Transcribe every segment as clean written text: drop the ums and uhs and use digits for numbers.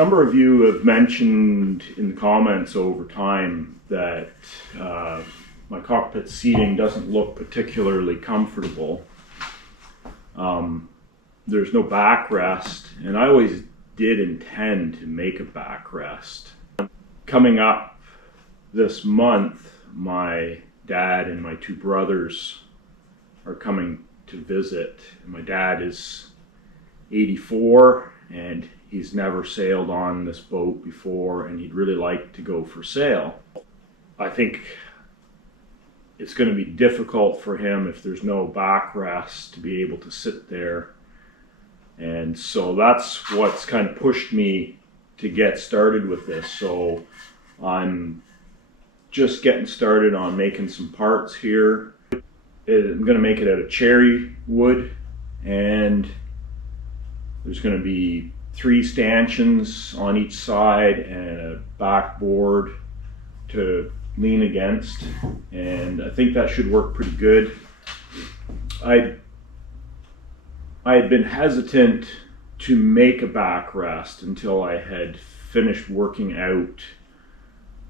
number of you have mentioned in the comments over time that my cockpit seating doesn't look particularly comfortable. There's no backrest, and I always did intend to make a backrest. Coming up this month, my dad and my two brothers are coming to visit. My dad is 84 and he's never sailed on this boat before, and he'd really like to go for sail. I think it's going to be difficult for him if there's no backrest to be able to sit there. And so that's what's kind of pushed me to get started with this. So I'm just getting started on making some parts here. I'm going to make it out of cherry wood, and there's going to be 3 stanchions on each side and a backboard to lean against, and I think that should work pretty good. I had been hesitant to make a backrest until I had finished working out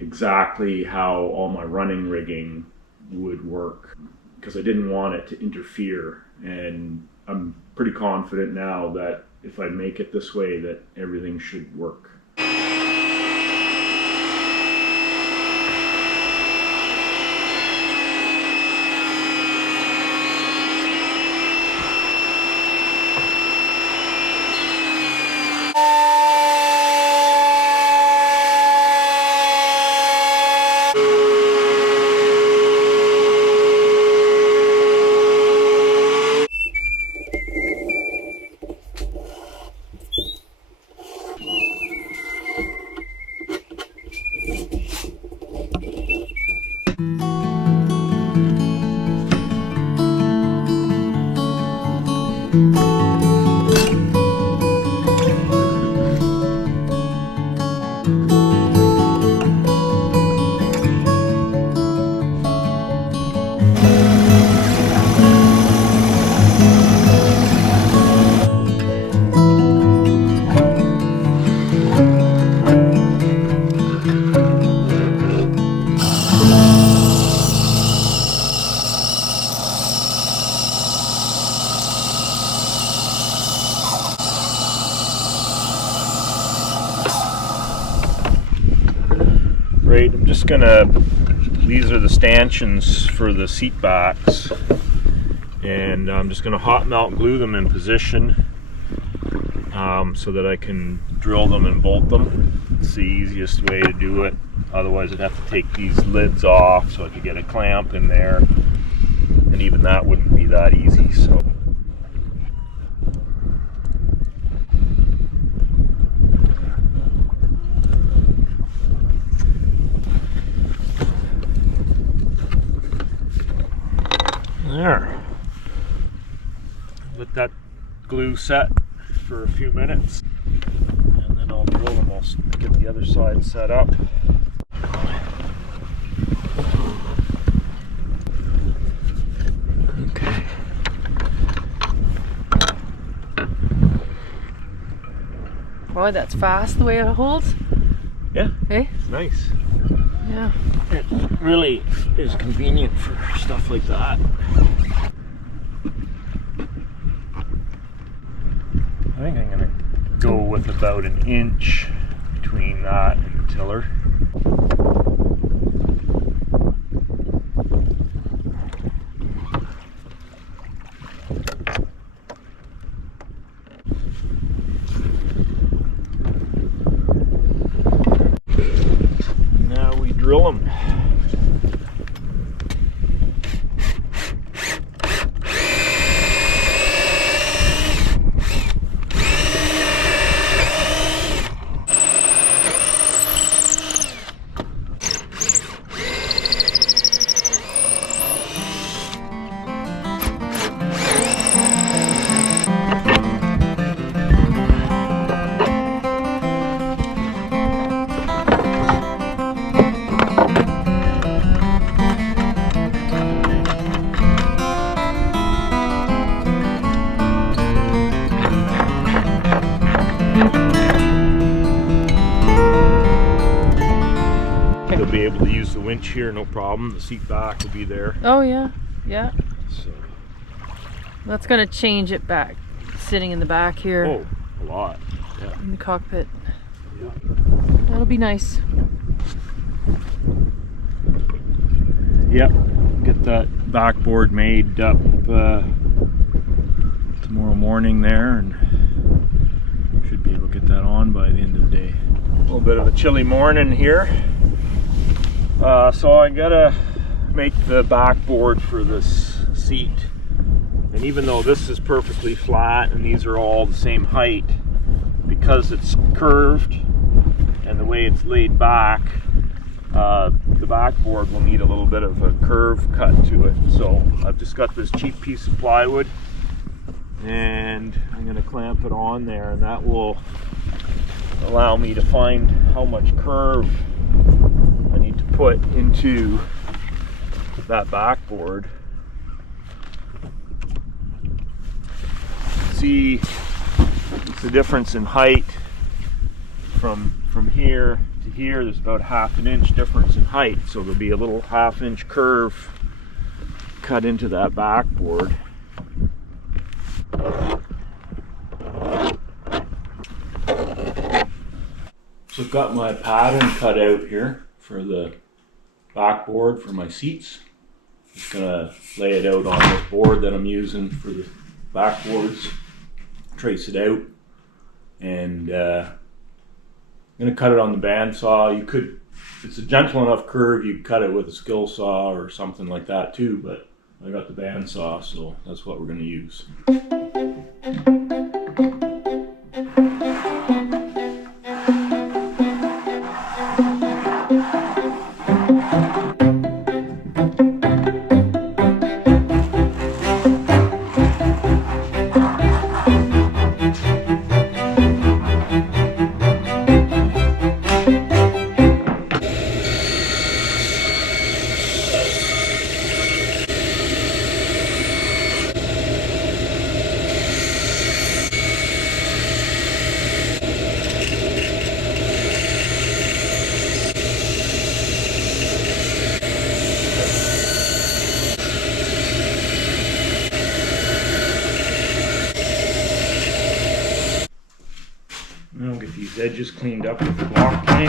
exactly how all my running rigging would work, because I didn't want it to interfere, and I'm pretty confident now that if I make it this way that everything should work. Right, I'm just gonna, these are the stanchions for the seat backs, and I'm just gonna hot melt glue them in position so that I can drill them and bolt them. It's the easiest way to do it. Otherwise I'd have to take these lids off so I could get a clamp in there, and even that wouldn't be that easy. So there. Let that glue set for a few minutes, and then I'll drill them. I'll get the other side set up. Okay. Boy, that's fast the way it holds. Yeah. Hey? It's nice. Yeah. It really is convenient for stuff like that. I think I'm going to go with about an inch between that and the tiller. Now we drill them. you'll be able to use the winch here, no problem. The seat back will be there. Oh yeah, yeah. So That's gonna change it back, sitting in the back here. oh, a lot. Yeah. In the cockpit. Yeah. That'll be nice. Yep. Get that backboard made up tomorrow morning there, and should be able to get that on by the end of the day. A little bit of a chilly morning here. So I gotta make the backboard for this seat. And even though this is perfectly flat and these are all the same height, because it's curved and the way it's laid back, the backboard will need a little bit of a curve cut to it. So I've just got this cheap piece of plywood and I'm going to clamp it on there, and that will allow me to find how much curve I need to put into that backboard. See the difference in height from here to here. There's about ½ inch difference in height, so there'll be a little ½ inch curve cut into that backboard. So I've got my pattern cut out here for the backboard for my seats. Just gonna lay it out on this board that I'm using for the backboards, trace it out, and I'm gonna cut it on the bandsaw. You could, if it's a gentle enough curve, you could cut it with a skill saw or something like that too, but I got the bandsaw, so that's what we're gonna use. Now get these edges cleaned up with the block plane.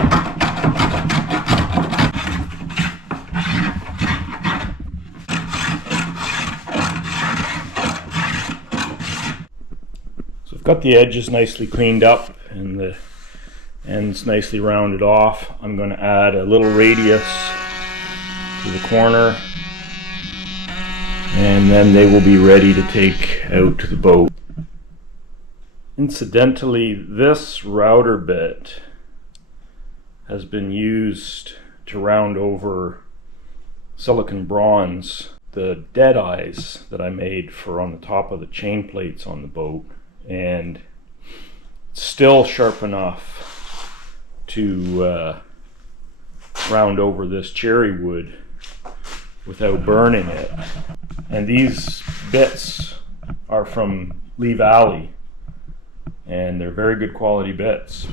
So I've got the edges nicely cleaned up and the ends nicely rounded off. I'm going to add a little radius to the corner, and then they will be ready to take out to the boat. Incidentally, this router bit has been used to round over silicon bronze, the dead eyes that I made for on the top of the chain plates on the boat, and it's still sharp enough to round over this cherry wood without burning it. And these bits are from Lee Valley, and they're very good quality bits.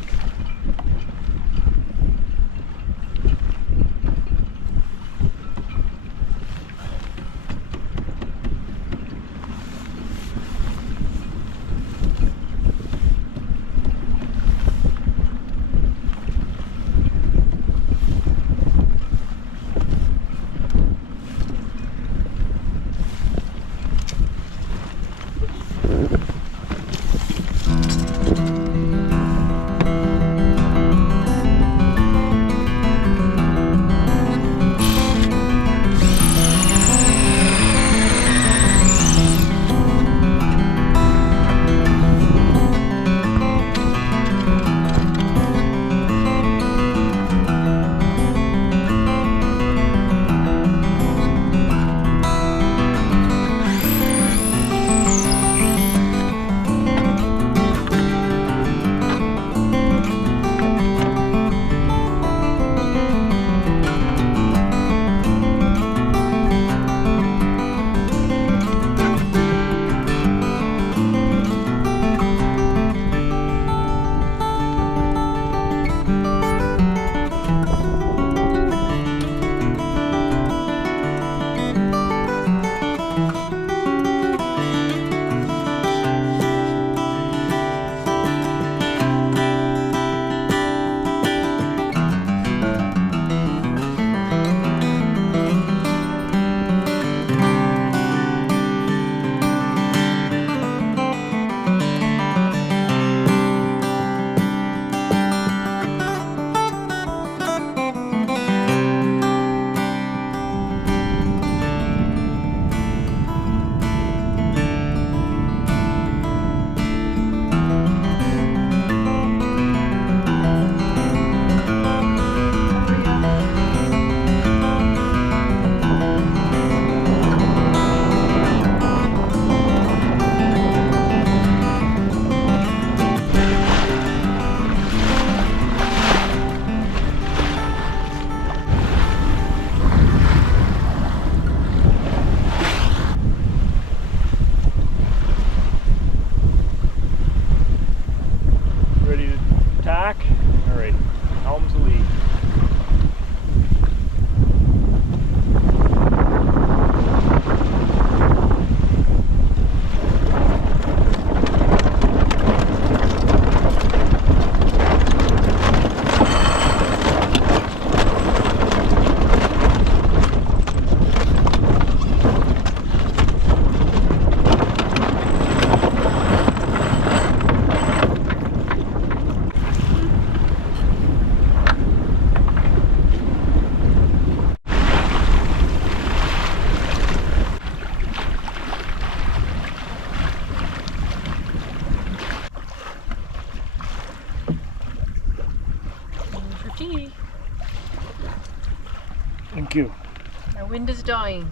Thank you. My wind is dying.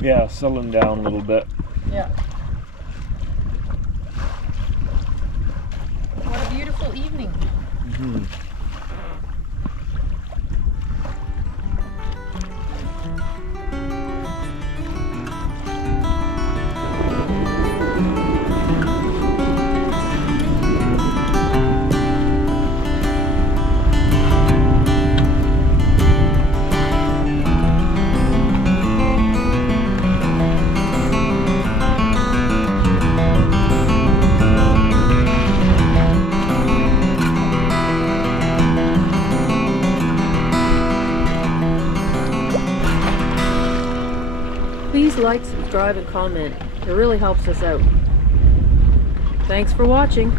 Yeah, settling down a little bit. Yeah. What a beautiful evening. Mm-hmm. Please like, subscribe, and comment. It really helps us out. Thanks for watching.